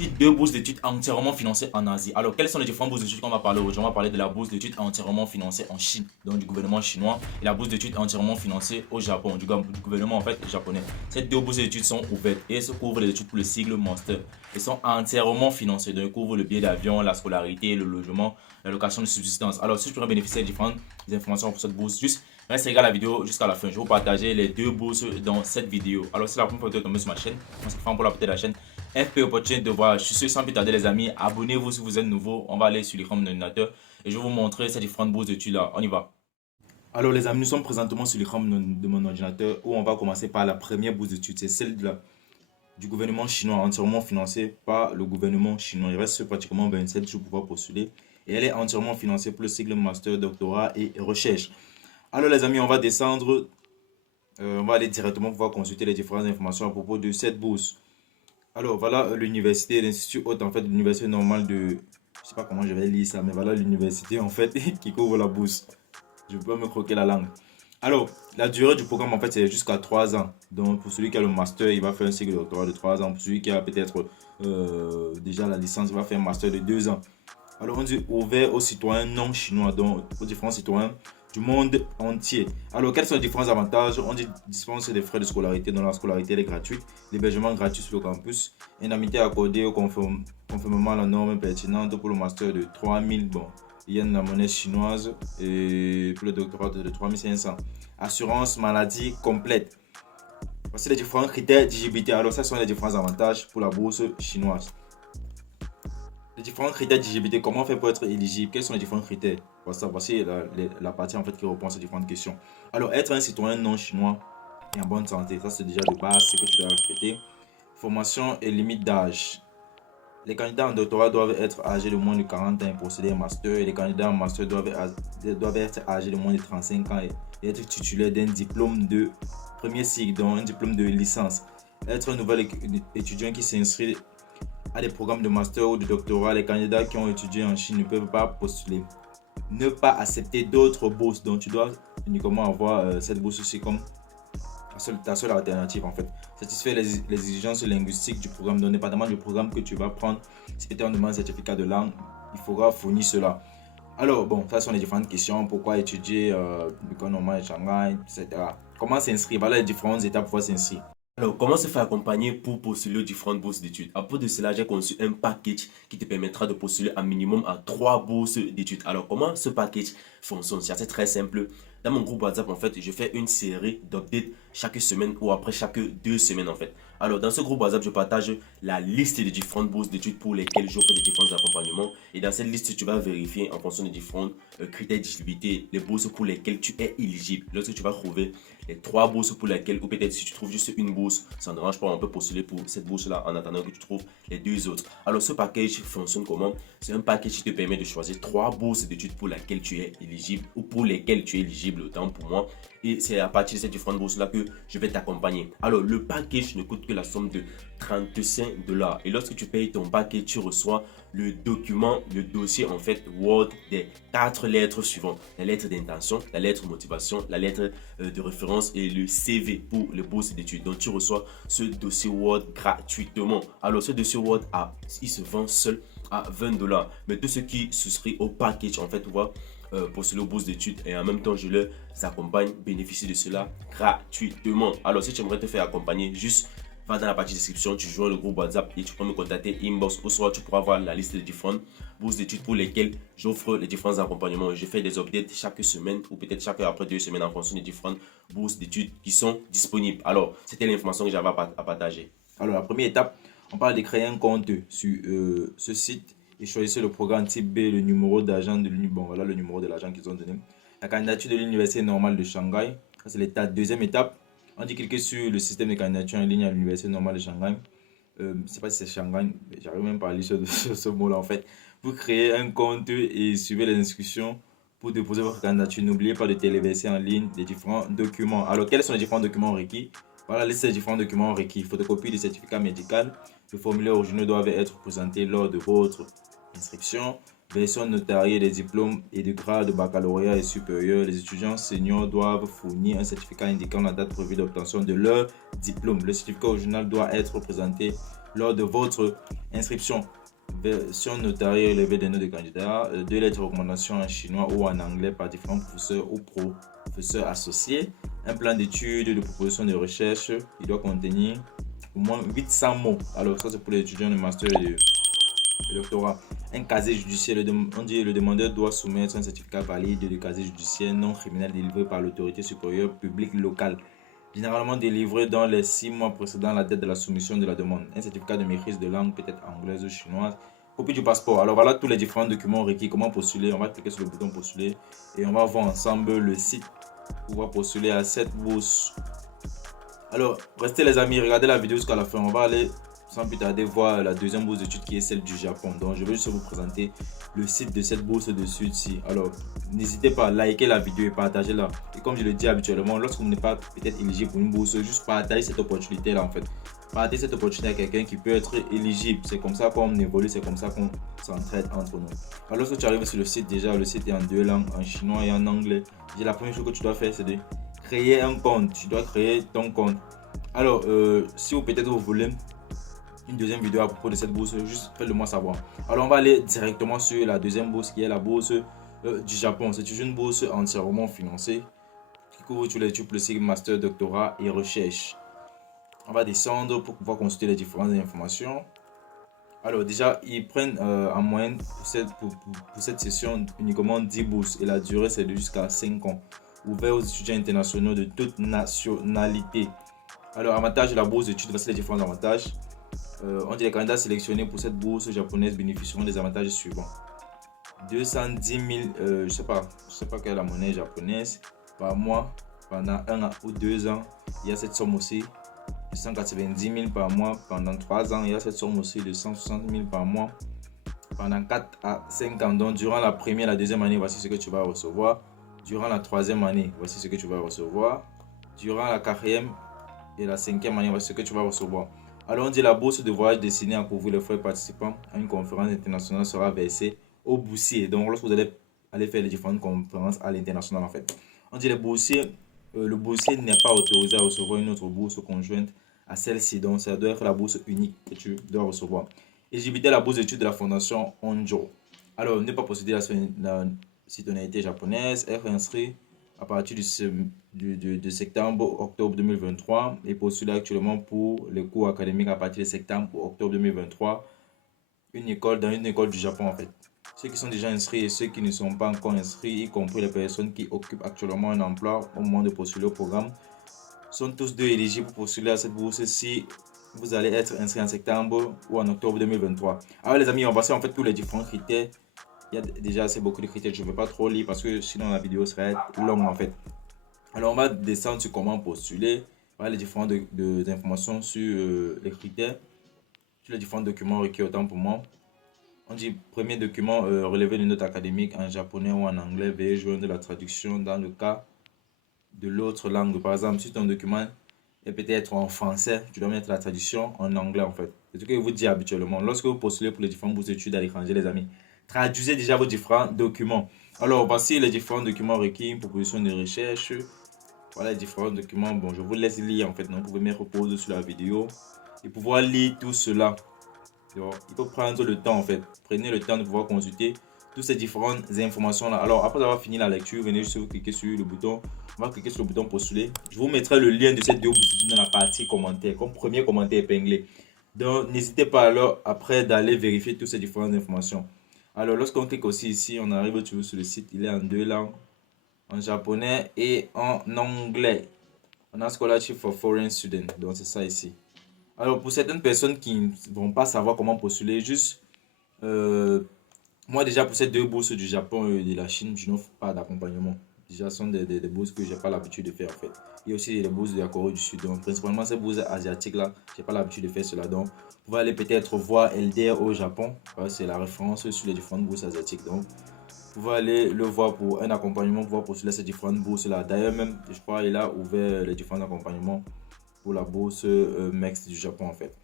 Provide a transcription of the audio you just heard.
sorti deux bourses d'études entièrement financées en Asie. Alors, quelles sont les différentes bourses d'études qu'on va parler aujourd'hui? On va parler de la bourse d'études entièrement financée en Chine, donc du gouvernement chinois, et la bourse d'études entièrement financée au Japon, du gouvernement en fait japonais. Ces deux bourses d'études sont ouvertes et se couvrent les études pour le cycle master. Elles sont entièrement financées, donc elles couvrent le billet d'avion, la scolarité, le logement, la location de subsistance. Alors, si tu pourrais bénéficier des différentes informations pour cette bourse, juste reste regarde la vidéo jusqu'à la fin. Je vais vous partager les deux bourses dans cette vidéo. Alors, si c'est la première fois que tu es tombé sur ma chaîne, on se fait pour la petite la chaîne. FP Opportunité de voir. Je suis sûr, sans plus tarder, les amis, abonnez-vous si vous êtes nouveau. On va aller sur l'écran de mon ordinateur et je vais vous montrer ces différentes bourses d'études là. On y va. Alors, les amis, nous sommes présentement sur l'écran de mon ordinateur où on va commencer par la première bourse d'études. C'est celle du gouvernement chinois, entièrement financée par le gouvernement chinois. Il reste pratiquement 27 jours pour pouvoir postuler et elle est entièrement financée pour le cycle master, doctorat et recherche. Alors, les amis, on va descendre. On va aller directement pouvoir consulter les différentes informations à propos de cette bourse. Alors voilà l'université, l'institut haute en fait, l'université normale de, je sais pas comment je vais lire ça, mais voilà l'université en fait qui couvre la bourse. Je peux me croquer la langue. Alors la durée du programme en fait c'est jusqu'à 3 ans. Donc pour celui qui a le master, il va faire un cycle de doctorat de 3 ans. Pour celui qui a peut-être déjà la licence, il va faire un master de 2 ans. Alors on dit ouvert aux citoyens non chinois, donc aux différents citoyens du monde entier. Alors quels sont les différents avantages? On dit dispenser des frais de scolarité, dont la scolarité elle est gratuite, l'hébergement gratuit sur le campus, indemnité accordée conformément à la norme pertinente pour le master de 3000 yens la monnaie chinoise et pour le doctorat de 3500. Assurance maladie complète. Voici les différents critères d'éligibilité. Alors ça sont les différents avantages pour la bourse chinoise. Les différents critères d'éligibilité, comment faire pour être éligible? Quels sont les différents critères? Voici la partie en fait qui répond à ces différentes questions. Alors, être un citoyen non chinois et en bonne santé, ça c'est déjà de base ce que tu dois respecter. Formation et limite d'âge. Les candidats en doctorat doivent être âgés de moins de 40 ans et posséder un master. Et les candidats en master doivent être âgés de moins de 35 ans et être titulaires d'un diplôme de premier cycle, donc un diplôme de licence. Être un nouvel étudiant qui s'inscrit à des programmes de master ou de doctorat, les candidats qui ont étudié en Chine ne peuvent pas postuler. Ne pas accepter d'autres bourses, donc tu dois uniquement avoir cette bourse aussi comme ta seule alternative en fait. Satisfaire les exigences linguistiques du programme, donc dépendamment du programme que tu vas prendre. Si tu as demande un certificat de langue, il faudra fournir cela. Alors bon, ça sont les différentes questions. Pourquoi étudier l'école normale de Shanghai, etc. Comment s'inscrire? Voilà les différentes étapes pour s'inscrire. Alors, comment se faire accompagner pour postuler aux différentes bourses d'études? À propos de cela, j'ai conçu un package qui te permettra de postuler un minimum à 3 bourses d'études. Alors, comment ce package fonctionne? C'est assez très simple. Dans mon groupe WhatsApp, en fait, je fais une série d'updates chaque semaine ou après chaque 2 semaines, en fait. Alors, dans ce groupe WhatsApp, je partage la liste des différentes bourses d'études pour lesquelles j'offre des différents accompagnements. Et dans cette liste, tu vas vérifier en fonction des différents critères d'éligibilité les bourses pour lesquelles tu es éligible. Lorsque tu vas trouver les 3 bourses pour lesquelles, ou peut-être si tu trouves juste une bourse, ça ne dérange pas, on peut postuler pour cette bourse-là en attendant que tu trouves les 2 autres. Alors, ce package fonctionne comment? C'est un package qui te permet de choisir 3 bourses d'études pour lesquelles tu es éligible ou pour lesquelles tu es éligible, autant pour moi. Et c'est à partir de ces différentes bourses-là que je vais t'accompagner. Alors, le package ne coûte que la somme de 35 $. Et lorsque tu payes ton package, tu reçois le document, le dossier en fait Word des 4 lettres suivantes. La lettre d'intention, la lettre motivation, la lettre de référence et le CV pour les bourses d'études. Donc, tu reçois ce dossier Word gratuitement. Alors, ce dossier Word, il se vend seul à 20 $. Mais tous ceux qui souscrivent au package, en fait, voient postuler aux bourses d'études et en même temps je les accompagne, bénéficie de cela gratuitement. Alors si tu aimerais te faire accompagner, juste va dans la partie description, tu joins le groupe WhatsApp et tu peux me contacter inbox, ou soit tu pourras voir la liste des différentes bourses d'études pour lesquelles j'offre les différents accompagnements. Je fais des updates chaque semaine ou peut-être chaque après 2 semaines en fonction des différentes bourses d'études qui sont disponibles. Alors c'était l'information que j'avais à partager. Alors la première étape, on parle de créer un compte sur ce site et choisissez le programme type B, le numéro d'agent de l'université. Bon, voilà le numéro de l'agent qu'ils ont donné. La candidature de l'université normale de Shanghai. Ça, c'est l'étape. Deuxième étape, on dit cliquer sur le système de candidature en ligne à l'université normale de Shanghai. Je ne sais pas si c'est Shanghai, j'arrive même pas à lire ce mot-là en fait. Vous créez un compte et suivez les instructions pour déposer votre candidature. N'oubliez pas de téléverser en ligne les différents documents. Alors, quels sont les différents documents requis? Voilà la liste des différents documents requis. Photocopie du certificat médical. Le formulaire original doit être présenté lors de votre inscription. Version notariée des diplômes et des grades de baccalauréat et supérieur. Les étudiants seniors doivent fournir un certificat indiquant la date prévue d'obtention de leur diplôme. Le certificat original doit être présenté lors de votre inscription. Version notariée relevée des noms des candidats, 2 lettres de recommandation en chinois ou en anglais par différents professeurs ou professeurs associés, un plan d'études, de proposition de recherche, il doit contenir au moins 800 mots. Alors ça c'est pour les étudiants de master et de doctorat. Un casier judiciaire, on dit le demandeur doit soumettre un certificat valide de casier judiciaire non criminel délivré par l'autorité supérieure publique locale, généralement délivré dans les 6 mois précédant la date de la soumission de la demande. Un certificat de maîtrise de langue, peut-être anglaise ou chinoise. Copie du passeport. Alors voilà tous les différents documents requis. Comment postuler? On va cliquer sur le bouton postuler et on va voir ensemble le site pour pouvoir postuler à cette bourse. Alors restez les amis, regardez la vidéo jusqu'à la fin. On va aller sans plus tarder voir la deuxième bourse d'études qui est celle du Japon. Donc je vais juste vous présenter le site de cette bourse dessus ici. Alors n'hésitez pas à liker la vidéo et partager la. Et comme je le dis habituellement, lorsque vous n'êtes pas peut-être éligible pour une bourse, juste partagez cette opportunité là en fait. Partagez cette opportunité à quelqu'un qui peut être éligible. C'est comme ça qu'on évolue, c'est comme ça qu'on s'entraide entre nous. Alors lorsque tu arrives sur le site, déjà le site est en 2 langues, en chinois et en anglais. Et la première chose que tu dois faire c'est de créer un compte. Tu dois créer ton compte. Alors si vous peut-être vous voulez une deuxième vidéo à propos de cette bourse, juste faites-le moi savoir. Alors on va aller directement sur la deuxième bourse qui est la bourse du Japon. C'est une bourse entièrement financée qui couvre tous les études pour le cycle master, doctorat et recherche. On va descendre pour pouvoir consulter les différentes informations. Alors déjà, ils prennent en moyenne pour cette session uniquement 10 bourses et la durée c'est de jusqu'à 5 ans. Ouvert aux étudiants internationaux de toute nationalité. Alors avantage de la bourse d'études, voici les différents avantages. On dit les candidats sélectionnés pour cette bourse japonaise bénéficieront des avantages suivants. 210 000, je sais pas quelle est la monnaie japonaise par mois pendant 1 an ou 2 ans. Il y a cette somme aussi. 190 000 par mois pendant 3 ans. Il y a cette somme aussi de 160 000 par mois pendant 4 à 5 ans. Donc durant la première et la deuxième année, voici ce que tu vas recevoir. Durant la troisième année, voici ce que tu vas recevoir. Durant la quatrième et la cinquième année, voici ce que tu vas recevoir. Alors on dit la bourse de voyage destinée à couvrir les frais participants à une conférence internationale sera versée aux boursiers. Donc lorsque vous allez faire les différentes conférences à l'international en fait. On dit les boursiers, le boursier n'est pas autorisé à recevoir une autre bourse conjointe à celle-ci. Donc ça doit être la bourse unique que tu dois recevoir. Éligibilité à la bourse d'études de la fondation Honjo. Alors ne pas posséder la citoyenneté japonaise, être inscrit à partir de septembre-octobre 2023 et postuler actuellement pour les cours académiques à partir de septembre ou octobre 2023 dans une école du Japon en fait. Ceux qui sont déjà inscrits et ceux qui ne sont pas encore inscrits, y compris les personnes qui occupent actuellement un emploi au moment de postuler au programme, sont tous deux éligibles pour postuler à cette bourse si vous allez être inscrit en septembre ou en octobre 2023. Alors les amis, on va passer en fait tous les différents critères. Il y a déjà assez beaucoup de critères, je ne vais pas trop lire parce que sinon la vidéo serait longue en fait. Alors on va descendre sur comment postuler, voilà les différentes informations sur les critères, sur les différents documents requis autant pour moi. On dit premier document, relever une note académique en japonais ou en anglais, veuillez joindre la traduction dans le cas de l'autre langue. Par exemple, si ton document est peut-être en français, tu dois mettre la traduction en anglais en fait. C'est ce que je vous dis habituellement. Lorsque vous postulez pour les différentes bourses d'études à l'étranger, les amis, traduisez déjà vos différents documents. Alors, voici les différents documents requis, proposition de recherche. Voilà les différents documents. Bon, je vous laisse lire en fait. Donc, vous pouvez mettre pause sur la vidéo et pouvoir lire tout cela. Donc, il faut prendre le temps en fait. Prenez le temps de pouvoir consulter toutes ces différentes informations là. Alors, après avoir fini la lecture, venez juste cliquer sur le bouton. On va cliquer sur le bouton postuler. Je vous mettrai le lien de cette vidéo dans la partie commentaire, comme premier commentaire épinglé. Donc, n'hésitez pas alors après d'aller vérifier toutes ces différentes informations. Alors, lorsqu'on clique aussi ici, on arrive toujours sur le site. Il est en 2 langues, en japonais et en anglais. On a Scholarship for Foreign Students. Donc, c'est ça ici. Alors, pour certaines personnes qui ne vont pas savoir comment postuler, juste, moi déjà pour ces 2 bourses du Japon et de la Chine, je n'offre pas d'accompagnement. Déjà, ce sont des bourses que je n'ai pas l'habitude de faire en fait. Il y a aussi les bourses de la Corée du Sud. Donc, principalement ces bourses asiatiques là, je n'ai pas l'habitude de faire cela. Donc, vous pouvez aller peut-être voir LDR au Japon. C'est la référence sur les différentes bourses asiatiques. Donc, vous pouvez aller le voir pour un accompagnement, pouvoir postuler ces différentes bourses là. D'ailleurs, même, je crois, il a ouvert les différents accompagnements pour la bourse MEX du Japon en fait.